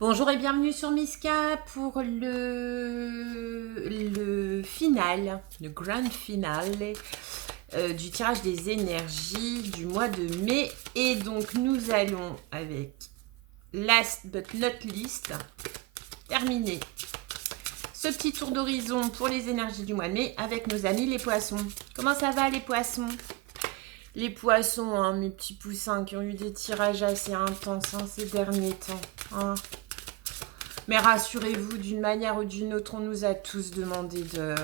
Bonjour et bienvenue sur Miska pour le final, le grand finale du tirage des énergies du mois de mai. Et donc nous allons avec last but not least terminer ce petit tour d'horizon pour les énergies du mois de mai avec nos amis les poissons. Comment ça va les poissons? Les poissons, hein, mes petits poussins qui ont eu des tirages assez intenses ces derniers temps. Hein. Mais rassurez-vous, d'une manière ou d'une autre, on nous a tous demandé de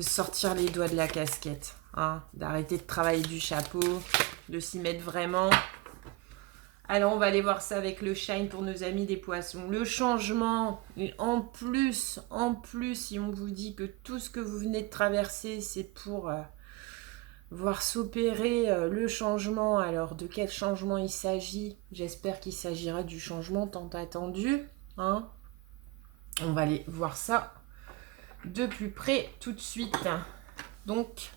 sortir les doigts de la casquette. Hein, d'arrêter de travailler du chapeau, de s'y mettre vraiment. Alors, on va aller voir ça avec le shine pour nos amis des poissons. Le changement, et en plus, si on vous dit que tout ce que vous venez de traverser, c'est pour voir s'opérer le changement. Alors, de quel changement il s'agit? J'espère qu'il s'agira du changement tant attendu. Hein, on va aller voir ça de plus près tout de suite. Donc,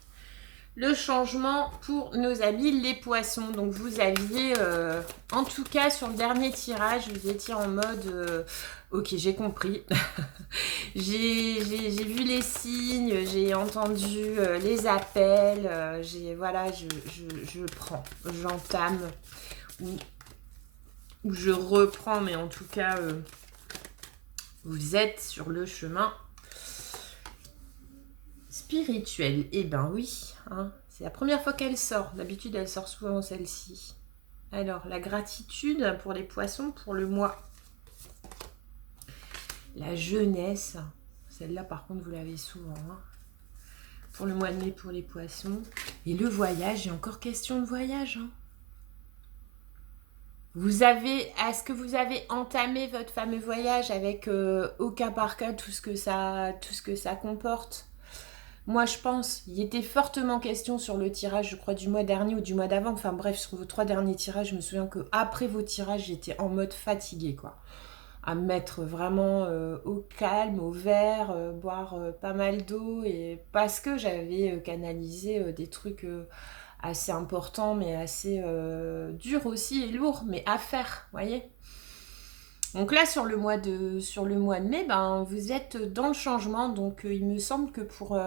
le changement pour nos amis les poissons. Donc, vous aviez, en tout cas sur le dernier tirage, vous étiez en mode ok, j'ai compris. j'ai vu les signes, j'ai entendu les appels, voilà, je prends, j'entame ou je reprends, mais en tout cas, vous êtes sur le chemin spirituel. Eh ben oui, hein, c'est la première fois qu'elle sort. D'habitude, elle sort souvent celle-ci. Alors, la gratitude pour les poissons pour le mois. La jeunesse. Celle-là, par contre, vous l'avez souvent. Hein. Pour le mois de mai, pour les poissons. Et le voyage, il y a encore question de voyage. Hein. Est-ce que vous avez entamé votre fameux voyage avec au cas par cas tout ce que ça comporte? Moi, je pense, il était fortement question sur le tirage, je crois, du mois dernier ou du mois d'avant. Enfin bref, sur vos 3 derniers tirages, je me souviens qu'après vos tirages, j'étais en mode fatiguée, quoi. À me mettre vraiment au calme, au vert, boire pas mal d'eau. Et parce que j'avais canalisé des trucs assez importants, mais assez durs aussi et lourds, mais à faire, vous voyez. Donc là, sur le mois de mai, ben, vous êtes dans le changement. Donc il me semble que pour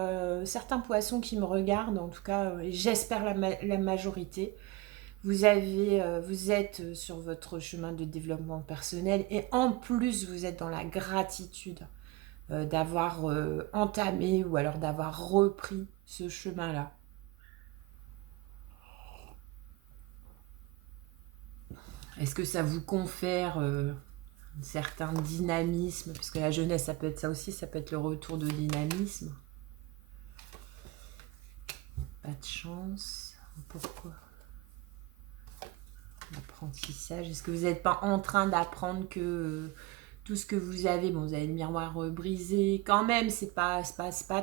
certains poissons qui me regardent, en tout cas, j'espère la majorité, vous êtes sur votre chemin de développement personnel et en plus, vous êtes dans la gratitude d'avoir entamé ou alors d'avoir repris ce chemin-là. Est-ce que ça vous confère un certain dynamisme, parce que la jeunesse, ça peut être ça aussi, ça peut être le retour de dynamisme. Pas de chance. Pourquoi? L'apprentissage. Est-ce que vous n'êtes pas en train d'apprendre que tout ce que vous avez, bon, vous avez le miroir brisé, quand même, c'est pas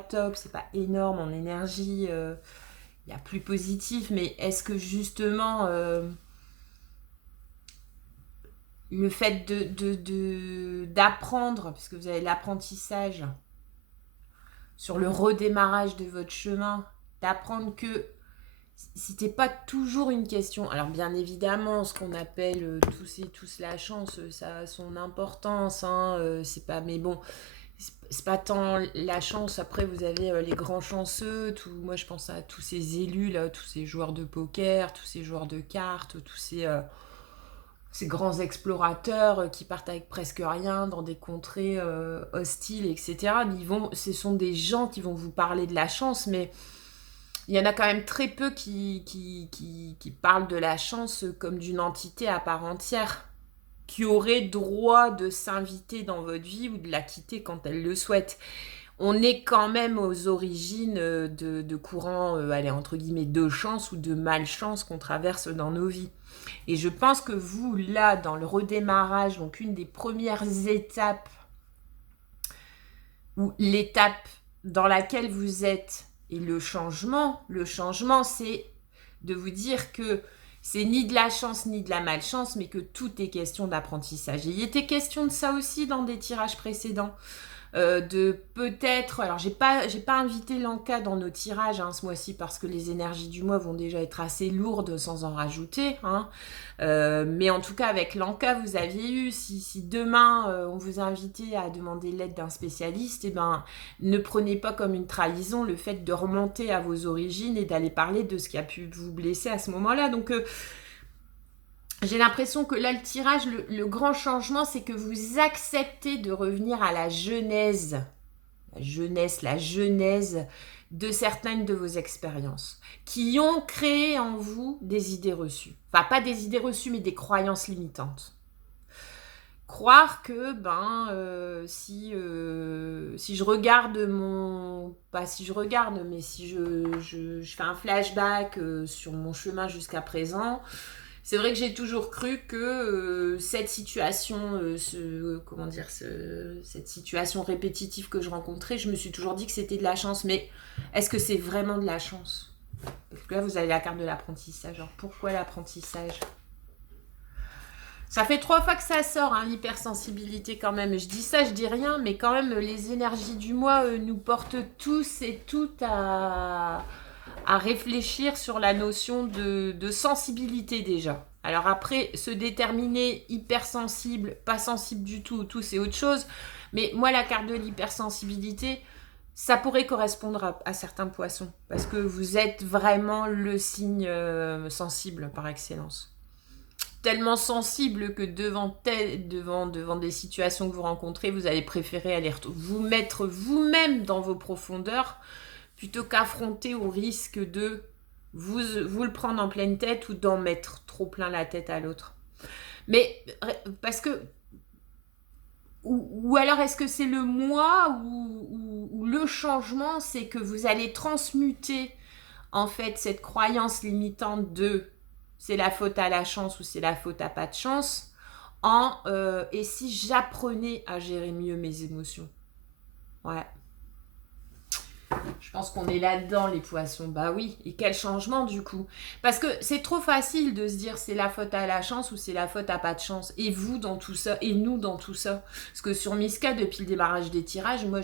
top, c'est pas énorme en énergie. Il y a plus positif, mais est-ce que justement le fait d'apprendre, parce que vous avez l'apprentissage sur le redémarrage de votre chemin, d'apprendre que c'était pas toujours une question. Alors bien évidemment, ce qu'on appelle tous et tous la chance, ça a son importance, hein, c'est pas, mais bon, c'est pas tant la chance. Après, vous avez les grands chanceux. Moi, je pense à tous ces élus là, tous ces joueurs de poker, tous ces joueurs de cartes, tous ces grands explorateurs qui partent avec presque rien dans des contrées hostiles, etc. Ce sont des gens qui vont vous parler de la chance, mais il y en a quand même très peu qui parlent de la chance comme d'une entité à part entière, qui aurait droit de s'inviter dans votre vie ou de la quitter quand elle le souhaite. On est quand même aux origines de courants, allez, entre guillemets, de chance ou de malchance qu'on traverse dans nos vies. Et je pense que vous, là, dans le redémarrage, donc une des premières étapes, ou l'étape dans laquelle vous êtes, et le changement, c'est de vous dire que c'est ni de la chance ni de la malchance, mais que tout est question d'apprentissage. Et il était question de ça aussi dans des tirages précédents. de peut-être, alors j'ai pas invité l'Anka dans nos tirages hein, ce mois-ci parce que les énergies du mois vont déjà être assez lourdes sans en rajouter, hein. Mais en tout cas avec l'Anka vous aviez eu, si demain on vous a invité à demander l'aide d'un spécialiste, eh ben, ne prenez pas comme une trahison le fait de remonter à vos origines et d'aller parler de ce qui a pu vous blesser à ce moment-là. Donc j'ai l'impression que là, le tirage, le grand changement, c'est que vous acceptez de revenir à la genèse de certaines de vos expériences, qui ont créé en vous des idées reçues. Enfin, pas des idées reçues, mais des croyances limitantes. Croire que, si je regarde mon... Pas si je regarde, mais si je fais un flashback sur mon chemin jusqu'à présent... C'est vrai que j'ai toujours cru que cette situation, cette situation répétitive que je rencontrais, je me suis toujours dit que c'était de la chance. Mais est-ce que c'est vraiment de la chance? Parce que là, vous avez la carte de l'apprentissage. Alors, pourquoi l'apprentissage? Ça fait 3 fois que ça sort, hein, l'hypersensibilité quand même. Je dis ça, je dis rien, mais quand même, les énergies du mois nous portent tous et toutes à réfléchir sur la notion de sensibilité déjà. Alors après, se déterminer hypersensible, pas sensible du tout c'est autre chose. Mais moi, la carte de l'hypersensibilité, ça pourrait correspondre à certains poissons. Parce que vous êtes vraiment le signe sensible par excellence. Tellement sensible que devant des situations que vous rencontrez, vous allez préférer aller vous mettre vous-même dans vos profondeurs plutôt qu'affronter au risque de vous le prendre en pleine tête ou d'en mettre trop plein la tête à l'autre. Mais parce que... Ou alors est-ce que c'est le moi ou le changement, c'est que vous allez transmuter en fait cette croyance limitante de c'est la faute à la chance ou c'est la faute à pas de chance en et si j'apprenais à gérer mieux mes émotions. Ouais. Je pense qu'on est là-dedans, les poissons. Bah oui, et quel changement du coup. Parce que c'est trop facile de se dire c'est la faute à la chance ou c'est la faute à pas de chance. Et vous dans tout ça, et nous dans tout ça. Parce que sur Miska, depuis le démarrage des tirages, moi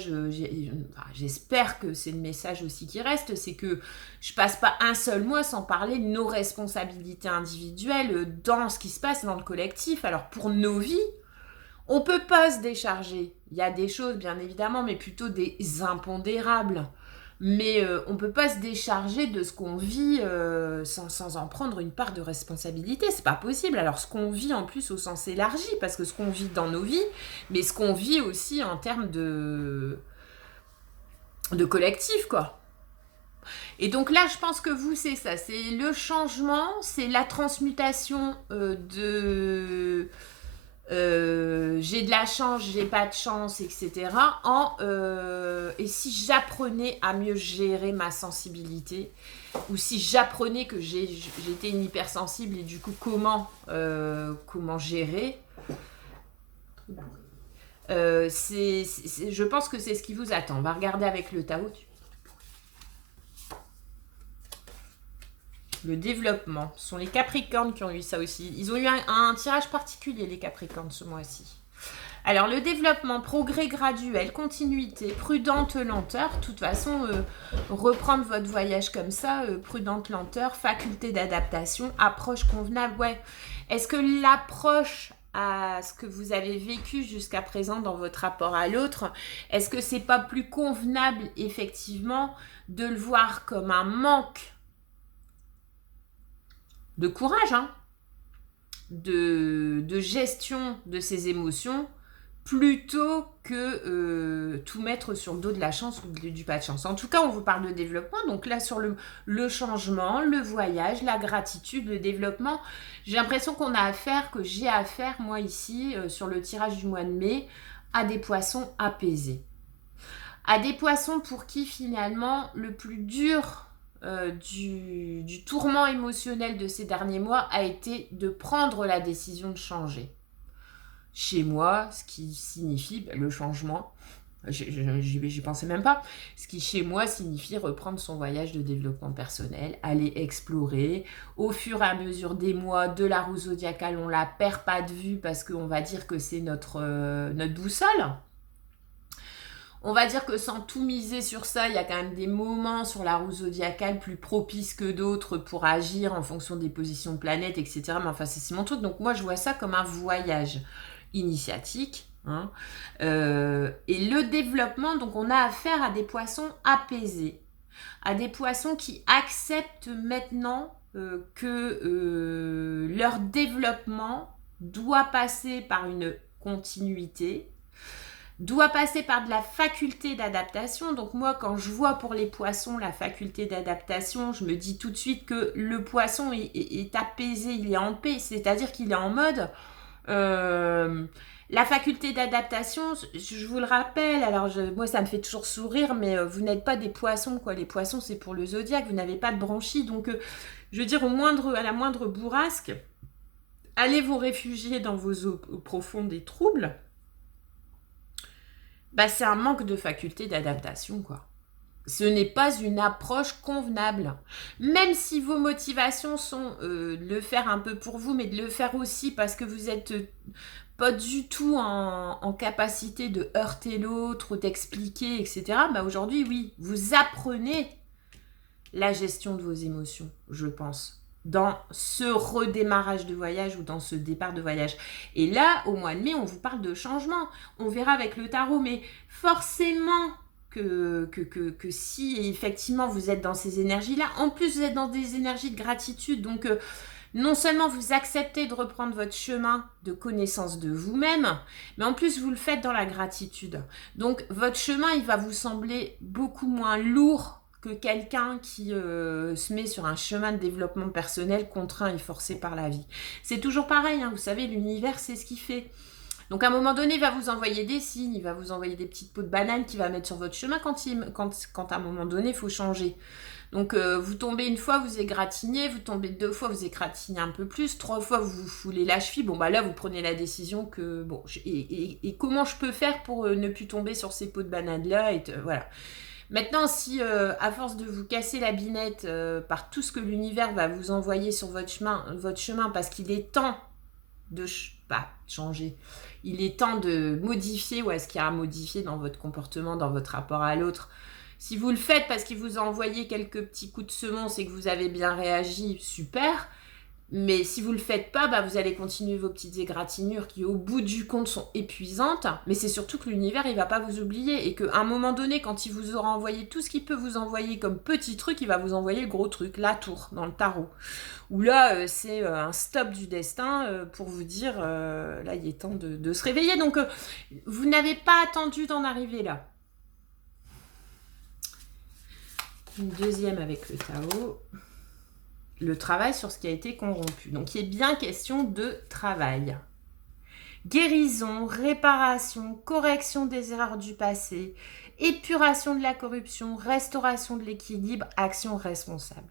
j'espère que c'est le message aussi qui reste, c'est que je passe pas un seul mois sans parler de nos responsabilités individuelles dans ce qui se passe dans le collectif. Alors pour nos vies, on peut pas se décharger. Il y a des choses, bien évidemment, mais plutôt des impondérables. Mais on ne peut pas se décharger de ce qu'on vit sans en prendre une part de responsabilité. C'est pas possible. Alors, ce qu'on vit en plus au sens élargi, parce que ce qu'on vit dans nos vies, mais ce qu'on vit aussi en termes de collectif, quoi. Et donc là, je pense que vous, c'est ça. C'est le changement, c'est la transmutation de... j'ai de la chance, j'ai pas de chance, etc. Et si j'apprenais à mieux gérer ma sensibilité, ou si j'apprenais que j'étais une hypersensible et du coup comment gérer, je pense que c'est ce qui vous attend. On va regarder avec le Tao. Le développement. Ce sont les Capricornes qui ont eu ça aussi. Ils ont eu un tirage particulier, les Capricornes, ce mois-ci. Alors, le développement, progrès graduel, continuité, prudente lenteur. De toute façon, reprendre votre voyage comme ça, prudente lenteur, faculté d'adaptation, approche convenable. Ouais. Est-ce que l'approche à ce que vous avez vécu jusqu'à présent dans votre rapport à l'autre, est-ce que c'est pas plus convenable, effectivement, de le voir comme un manque de courage, hein, de gestion de ses émotions, plutôt que tout mettre sur le dos de la chance ou du pas de chance. En tout cas, on vous parle de développement. Donc là, sur le changement, le voyage, la gratitude, le développement, j'ai l'impression que j'ai affaire, moi ici, sur le tirage du mois de mai, à des poissons apaisés. À des poissons pour qui, finalement, le plus dur du tourment émotionnel de ces derniers mois a été de prendre la décision de changer. Chez moi, ce qui signifie le changement, j'y pensais même pas, ce qui chez moi signifie reprendre son voyage de développement personnel, aller explorer, au fur et à mesure des mois de la roue zodiacale, on la perd pas de vue parce qu'on va dire que c'est notre boussole. On va dire que sans tout miser sur ça, il y a quand même des moments sur la roue zodiacale plus propices que d'autres pour agir en fonction des positions de planètes, etc. Mais enfin, c'est mon truc. Donc moi, je vois ça comme un voyage initiatique. Hein. Et le développement, donc on a affaire à des poissons apaisés, à des poissons qui acceptent maintenant que leur développement doit passer par une continuité, doit passer par de la faculté d'adaptation. Donc moi, quand je vois pour les poissons la faculté d'adaptation, je me dis tout de suite que le poisson est apaisé, il est en paix, c'est-à-dire qu'il est en mode... la faculté d'adaptation, je vous le rappelle, alors moi ça me fait toujours sourire, mais vous n'êtes pas des poissons, quoi. Les poissons c'est pour le zodiaque, vous n'avez pas de branchies, donc je veux dire à la moindre bourrasque, allez vous réfugier dans vos eaux profondes et troubles. Bah, c'est un manque de faculté d'adaptation, quoi. Ce n'est pas une approche convenable. Même si vos motivations sont de le faire un peu pour vous, mais de le faire aussi parce que vous êtes pas du tout en capacité de heurter l'autre, d'expliquer, etc. Bah aujourd'hui, oui, vous apprenez la gestion de vos émotions, je pense, dans ce redémarrage de voyage ou dans ce départ de voyage. Et là, au mois de mai, on vous parle de changement. On verra avec le tarot, mais forcément que si effectivement vous êtes dans ces énergies-là, en plus vous êtes dans des énergies de gratitude, donc non seulement vous acceptez de reprendre votre chemin de connaissance de vous-même, mais en plus vous le faites dans la gratitude. Donc votre chemin, il va vous sembler beaucoup moins lourd que quelqu'un qui se met sur un chemin de développement personnel contraint et forcé par la vie. C'est toujours pareil, hein, vous savez, l'univers, c'est ce qu'il fait. Donc à un moment donné, il va vous envoyer des signes, il va vous envoyer des petites peaux de banane qu'il va mettre sur votre chemin quand à un moment donné, il faut changer. Donc vous tombez une fois, vous égratignez, vous tombez deux fois, vous égratignez un peu plus, trois fois, vous vous foulez la cheville. Bon, bah là, vous prenez la décision que, bon, et comment je peux faire pour ne plus tomber sur ces peaux de banane-là voilà. Maintenant, si à force de vous casser la binette par tout ce que l'univers va vous envoyer sur votre chemin parce qu'il est temps de changer, il est temps de modifier ou est-ce qu'il y a à modifier dans votre comportement, dans votre rapport à l'autre. Si vous le faites parce qu'il vous a envoyé quelques petits coups de semonce et que vous avez bien réagi, super. Mais si vous ne le faites pas, bah vous allez continuer vos petites égratignures qui, au bout du compte, sont épuisantes. Mais c'est surtout que l'univers, il ne va pas vous oublier. Et qu'à un moment donné, quand il vous aura envoyé tout ce qu'il peut vous envoyer comme petit truc, il va vous envoyer le gros truc, la tour, dans le tarot. Où là, c'est un stop du destin pour vous dire, là, il est temps de se réveiller. Donc, vous n'avez pas attendu d'en arriver là. Une deuxième avec le tarot. Le travail sur ce qui a été corrompu. Donc, il est bien question de travail. Guérison, réparation, correction des erreurs du passé, épuration de la corruption, restauration de l'équilibre, action responsable.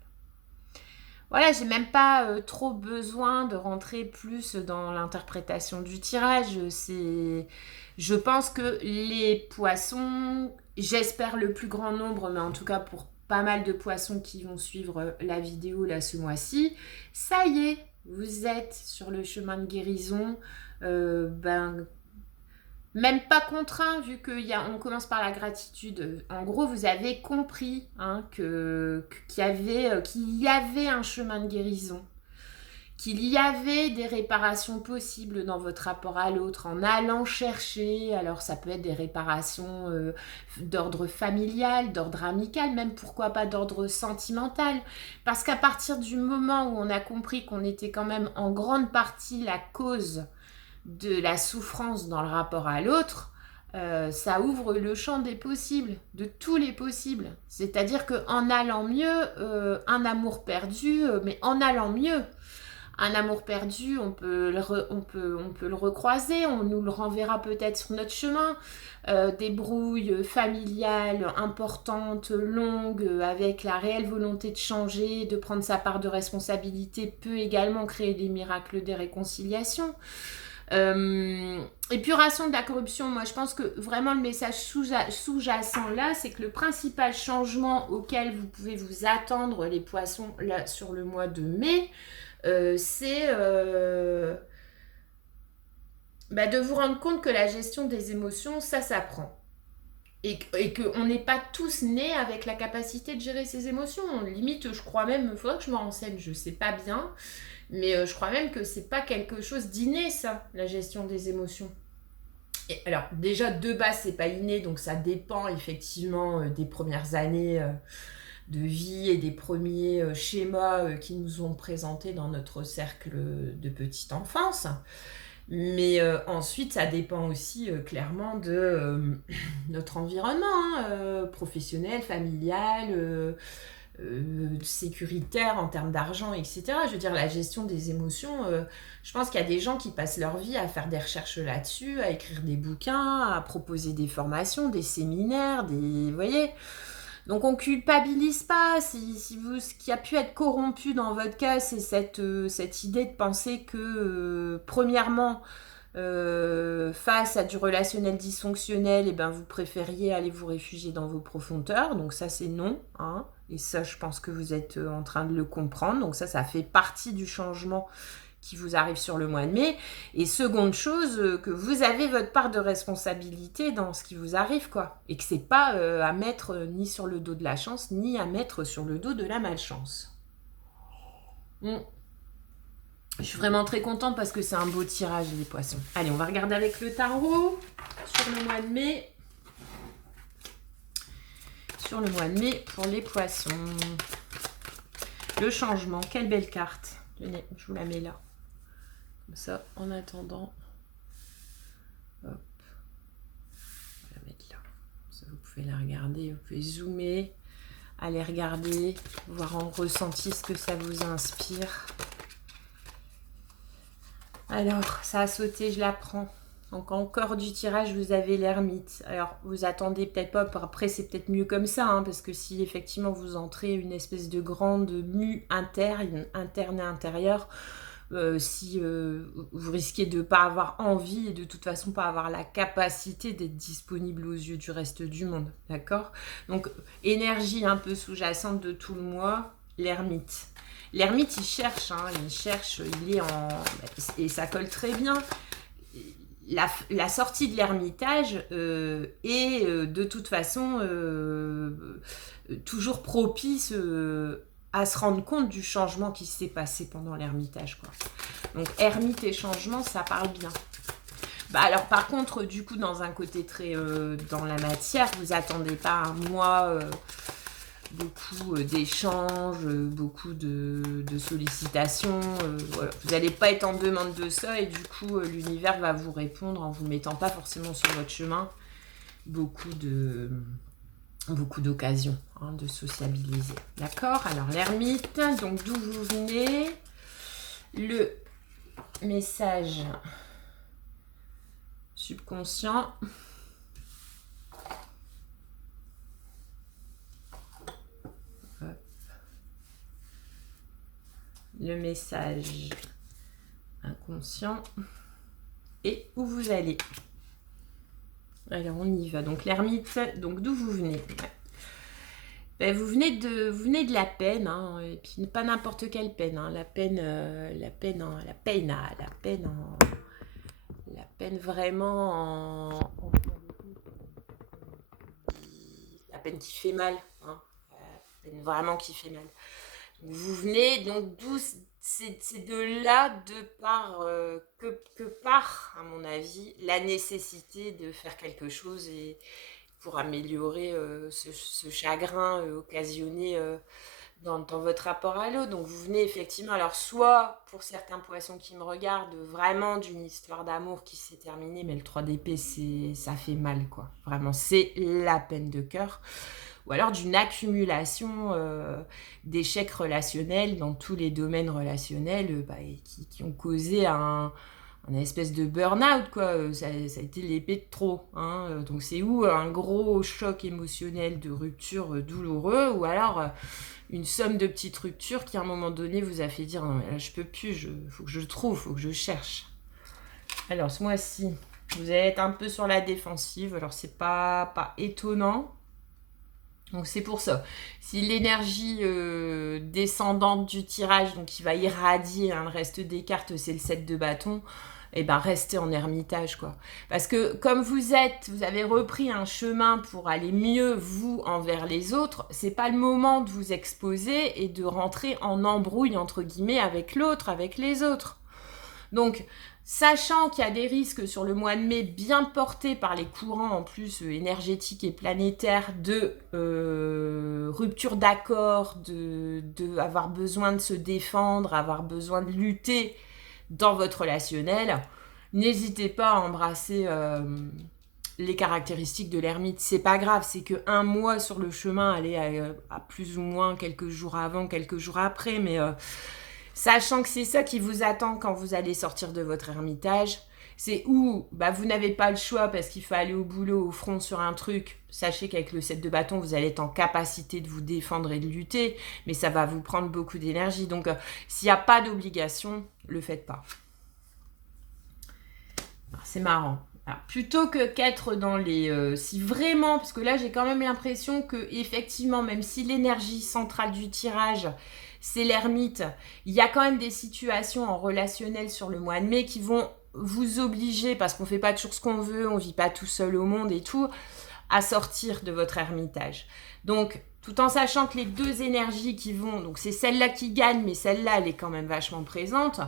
Voilà, j'ai même pas trop besoin de rentrer plus dans l'interprétation du tirage. Je pense que les poissons, j'espère le plus grand nombre, mais en tout cas pour pas mal de poissons qui vont suivre la vidéo là ce mois-ci, ça y est, vous êtes sur le chemin de guérison, même pas contraint vu qu'on commence par la gratitude. En gros, vous avez compris qu'il y avait un chemin de guérison, qu'il y avait des réparations possibles dans votre rapport à l'autre en allant chercher, alors ça peut être des réparations d'ordre familial, d'ordre amical, même pourquoi pas d'ordre sentimental, parce qu'à partir du moment où on a compris qu'on était quand même en grande partie la cause de la souffrance dans le rapport à l'autre, ça ouvre le champ des possibles, de tous les possibles. C'est-à-dire qu'en allant mieux, un amour perdu, mais en allant mieux, un amour perdu, on peut le recroiser, on nous le renverra peut-être sur notre chemin. Des brouilles familiales importantes, longues, avec la réelle volonté de changer, de prendre sa part de responsabilité, peut également créer des miracles des réconciliations. Épuration de la corruption, moi je pense que vraiment le message sous-jacent là, c'est que le principal changement auquel vous pouvez vous attendre, les poissons, là sur le mois de mai, c'est de vous rendre compte que la gestion des émotions, ça s'apprend. et qu'on n'est pas tous nés avec la capacité de gérer ses émotions. Limite, je crois même, il faudrait que je me renseigne, je sais pas bien, mais je crois même que c'est pas quelque chose d'inné, ça, la gestion des émotions. Et alors, déjà, de base, c'est pas inné, donc ça dépend effectivement des premières années de vie et des premiers schémas qui nous ont présentés dans notre cercle de petite enfance. Mais ensuite, ça dépend aussi clairement de notre environnement professionnel, familial, sécuritaire en termes d'argent, etc. Je veux dire, la gestion des émotions, je pense qu'il y a des gens qui passent leur vie à faire des recherches là-dessus, à écrire des bouquins, à proposer des formations, des séminaires, des... Vous voyez ? Donc on culpabilise pas. Si vous, ce qui a pu être corrompu dans votre cas, c'est cette idée de penser que, premièrement, face à du relationnel dysfonctionnel, et ben, vous préfériez aller vous réfugier dans vos profondeurs. Donc ça, c'est non. Hein. Et ça, je pense que vous êtes en train de le comprendre. Donc ça fait partie du changement qui vous arrive sur le mois de mai. Et seconde chose, que vous avez votre part de responsabilité dans ce qui vous arrive, quoi. Et que c'est pas à mettre ni sur le dos de la chance, ni à mettre sur le dos de la malchance. Je suis vraiment très contente parce que c'est un beau tirage, les poissons. Allez, on va regarder avec le tarot sur le mois de mai. Sur le mois de mai pour les poissons. Le changement, quelle belle carte. Tenez, je vous la mets là. Comme ça, en attendant. Hop. On va la mettre là. Ça, vous pouvez la regarder, vous pouvez zoomer, aller regarder, voir en ressenti ce que ça vous inspire. Alors, ça a sauté, je la prends. Donc, encore du tirage, vous avez l'ermite. Alors, vous attendez peut-être pas, après c'est peut-être mieux comme ça, hein, parce que si effectivement vous entrez une espèce de grande mue interne et intérieure, si vous risquez de ne pas avoir envie et de toute façon pas avoir la capacité d'être disponible aux yeux du reste du monde, d'accord ? Donc, énergie un peu sous-jacente de tout le mois, l'ermite. L'ermite, il cherche, il est en... Et ça colle très bien. La sortie de l'ermitage est de toute façon toujours propice à se rendre compte du changement qui s'est passé pendant l'ermitage, quoi. Donc, ermite et changement, ça parle bien. Bah alors, par contre, du coup, dans un côté très dans la matière, vous attendez pas un mois... beaucoup d'échanges, beaucoup de sollicitations. Voilà. Vous n'allez pas être en demande de ça et du coup, l'univers va vous répondre en vous mettant pas forcément sur votre chemin beaucoup d'occasions de sociabiliser. D'accord ? Alors, l'ermite, donc d'où vous venez, le message subconscient. Le message inconscient et où vous allez. Alors on y va. Donc l'ermite, donc d'où vous venez? Ben, vous venez de la peine, hein, et puis pas n'importe quelle peine, hein, la peine vraiment la peine qui fait mal, hein, la peine vraiment qui fait mal. Vous venez donc d'où c'est de là de par que part à mon avis la nécessité de faire quelque chose et pour améliorer ce chagrin occasionné dans votre rapport à l'eau. Donc vous venez effectivement, alors soit pour certains poissons qui me regardent, vraiment d'une histoire d'amour qui s'est terminée, mais le 3 d'épée, ça fait mal, quoi. Vraiment, c'est la peine de cœur. Ou alors d'une accumulation d'échecs relationnels dans tous les domaines relationnels qui ont causé un espèce de burn-out, quoi. Ça a été l'épée de trop, hein. Donc c'est où un gros choc émotionnel de rupture douloureux, ou alors une somme de petites ruptures qui à un moment donné vous a fait dire non mais là je peux plus, faut que je trouve, faut que je cherche. Alors ce mois-ci, vous allez être un peu sur la défensive, alors c'est pas étonnant. Donc c'est pour ça. Si l'énergie descendante du tirage, donc qui va irradier le reste des cartes, c'est le 7 de bâton, eh ben restez en ermitage, quoi. Parce que comme vous avez repris un chemin pour aller mieux, vous, envers les autres, c'est pas le moment de vous exposer et de rentrer en embrouille, entre guillemets, avec l'autre, avec les autres. Donc, sachant qu'il y a des risques sur le mois de mai bien portés par les courants en plus énergétiques et planétaires de rupture d'accord, de avoir besoin de se défendre, avoir besoin de lutter dans votre relationnel, n'hésitez pas à embrasser les caractéristiques de l'ermite. C'est pas grave, c'est que un mois sur le chemin, aller à plus ou moins quelques jours avant, quelques jours après, mais sachant que c'est ça qui vous attend quand vous allez sortir de votre ermitage, c'est où vous n'avez pas le choix parce qu'il faut aller au boulot, au front sur un truc. Sachez qu'avec le 7 de bâton, vous allez être en capacité de vous défendre et de lutter, mais ça va vous prendre beaucoup d'énergie. Donc, s'il n'y a pas d'obligation, le faites pas. Alors, c'est marrant. Alors, plutôt qu'être dans les... si vraiment, parce que là, j'ai quand même l'impression que effectivement, même si l'énergie centrale du tirage, c'est l'ermite, il y a quand même des situations en relationnel sur le mois de mai qui vont vous obliger, parce qu'on ne fait pas toujours ce qu'on veut, on ne vit pas tout seul au monde et tout, à sortir de votre ermitage. Donc, tout en sachant que les deux énergies qui vont, donc c'est celle-là qui gagne, mais celle-là, elle est quand même vachement présente,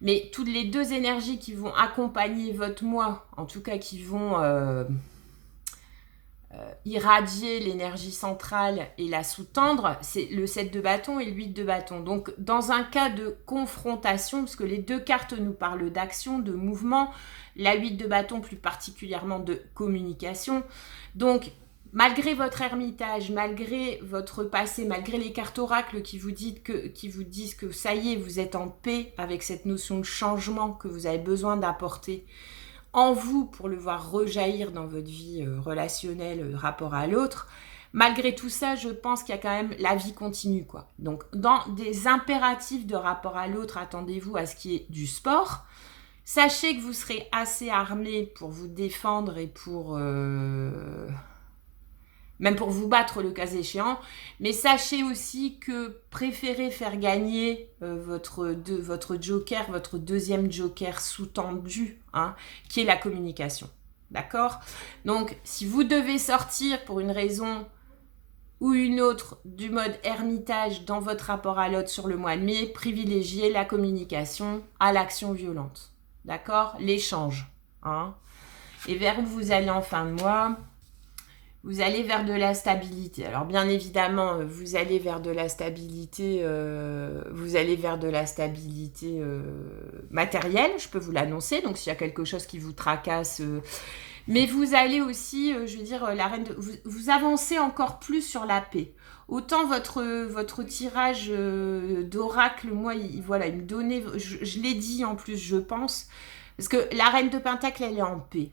mais toutes les deux énergies qui vont accompagner votre moi, en tout cas qui vont irradier l'énergie centrale et la sous-tendre, c'est le 7 de bâton et le 8 de bâton. Donc, dans un cas de confrontation, parce que les deux cartes nous parlent d'action, de mouvement, la 8 de bâton plus particulièrement de communication. Donc, malgré votre ermitage, malgré votre passé, malgré les cartes oracles qui vous disent que ça y est, vous êtes en paix avec cette notion de changement que vous avez besoin d'apporter en vous pour le voir rejaillir dans votre vie relationnelle, rapport à l'autre, malgré tout ça, je pense qu'il y a quand même la vie continue, quoi. Donc, dans des impératifs de rapport à l'autre, attendez-vous à ce qui est du sport. Sachez que vous serez assez armé pour vous défendre et pour... même pour vous battre le cas échéant, mais sachez aussi que préférez faire gagner votre joker, votre deuxième joker sous-tendu, qui est la communication, d'accord? Donc, si vous devez sortir pour une raison ou une autre du mode ermitage dans votre rapport à l'autre sur le mois de mai, privilégiez la communication à l'action violente, d'accord? L'échange, Et vers où vous allez en fin de mois, vous allez vers de la stabilité. Alors bien évidemment, vous allez vers de la stabilité, matérielle, je peux vous l'annoncer. Donc s'il y a quelque chose qui vous tracasse, mais vous allez aussi, la reine vous avancez encore plus sur la paix. Autant votre tirage d'oracle, moi, il me donnait, je l'ai dit en plus, je pense, parce que la reine de Pentacle, elle est en paix.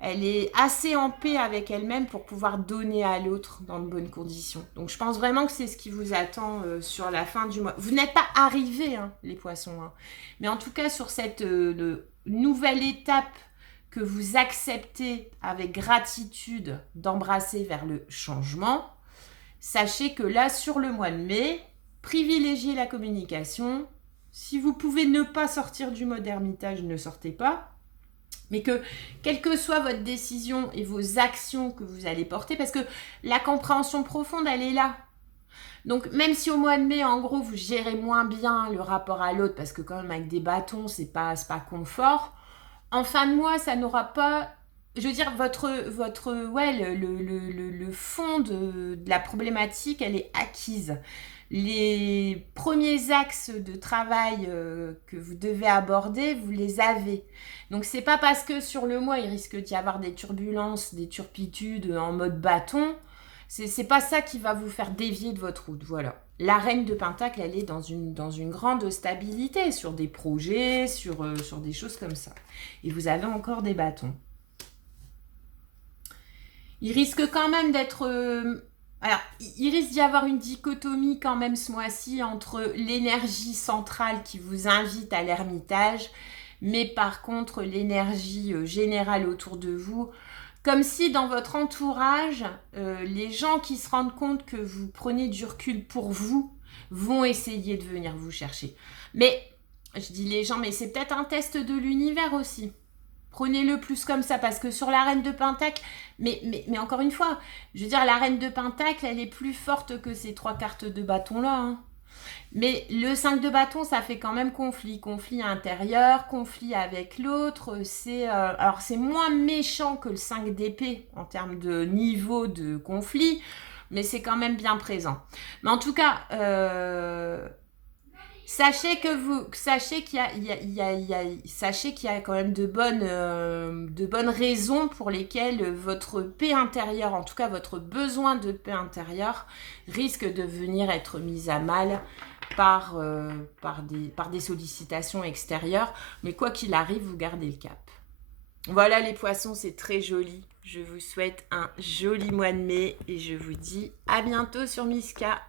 Elle est assez en paix avec elle-même pour pouvoir donner à l'autre dans de bonnes conditions. Donc, je pense vraiment que c'est ce qui vous attend sur la fin du mois. Vous n'êtes pas arrivés, les poissons. Mais en tout cas, sur cette nouvelle étape que vous acceptez avec gratitude d'embrasser vers le changement, sachez que là, sur le mois de mai, privilégiez la communication. Si vous pouvez ne pas sortir du mode ermitage, ne sortez pas. Mais que, quelle que soit votre décision et vos actions que vous allez porter, parce que la compréhension profonde, elle est là. Donc, même si au mois de mai, en gros, vous gérez moins bien le rapport à l'autre, parce que quand même, avec des bâtons, c'est pas confort, en fin de mois, ça n'aura pas... Je veux dire, le fond de la problématique, elle est acquise. Les premiers axes de travail que vous devez aborder, vous les avez. Donc, c'est pas parce que sur le mois, il risque d'y avoir des turbulences, des turpitudes en mode bâton. C'est pas ça qui va vous faire dévier de votre route. Voilà. La reine de Pentacle, elle est dans une grande stabilité sur des projets, sur des choses comme ça. Et vous avez encore des bâtons. Il risque quand même d'être... Alors, il risque d'y avoir une dichotomie quand même ce mois-ci entre l'énergie centrale qui vous invite à l'ermitage, mais par contre l'énergie générale autour de vous, comme si dans votre entourage, les gens qui se rendent compte que vous prenez du recul pour vous vont essayer de venir vous chercher. Mais Je dis les gens, mais c'est peut-être un test de l'univers aussi. Prenez-le plus comme ça, parce que sur la reine de Pentacle, mais encore une fois, je veux dire, la reine de Pentacle, elle est plus forte que ces 3 cartes de bâton-là. Hein. Mais le 5 de bâton, ça fait quand même conflit. Conflit intérieur, conflit avec l'autre. Alors, c'est moins méchant que le 5 d'épée en termes de niveau de conflit, mais c'est quand même bien présent. Mais en tout cas, sachez qu'il y a quand même de bonnes raisons pour lesquelles votre paix intérieure, en tout cas votre besoin de paix intérieure, risque de venir être mis à mal par des sollicitations extérieures. Mais quoi qu'il arrive, vous gardez le cap. Voilà les poissons, c'est très joli. Je vous souhaite un joli mois de mai et je vous dis à bientôt sur Miska.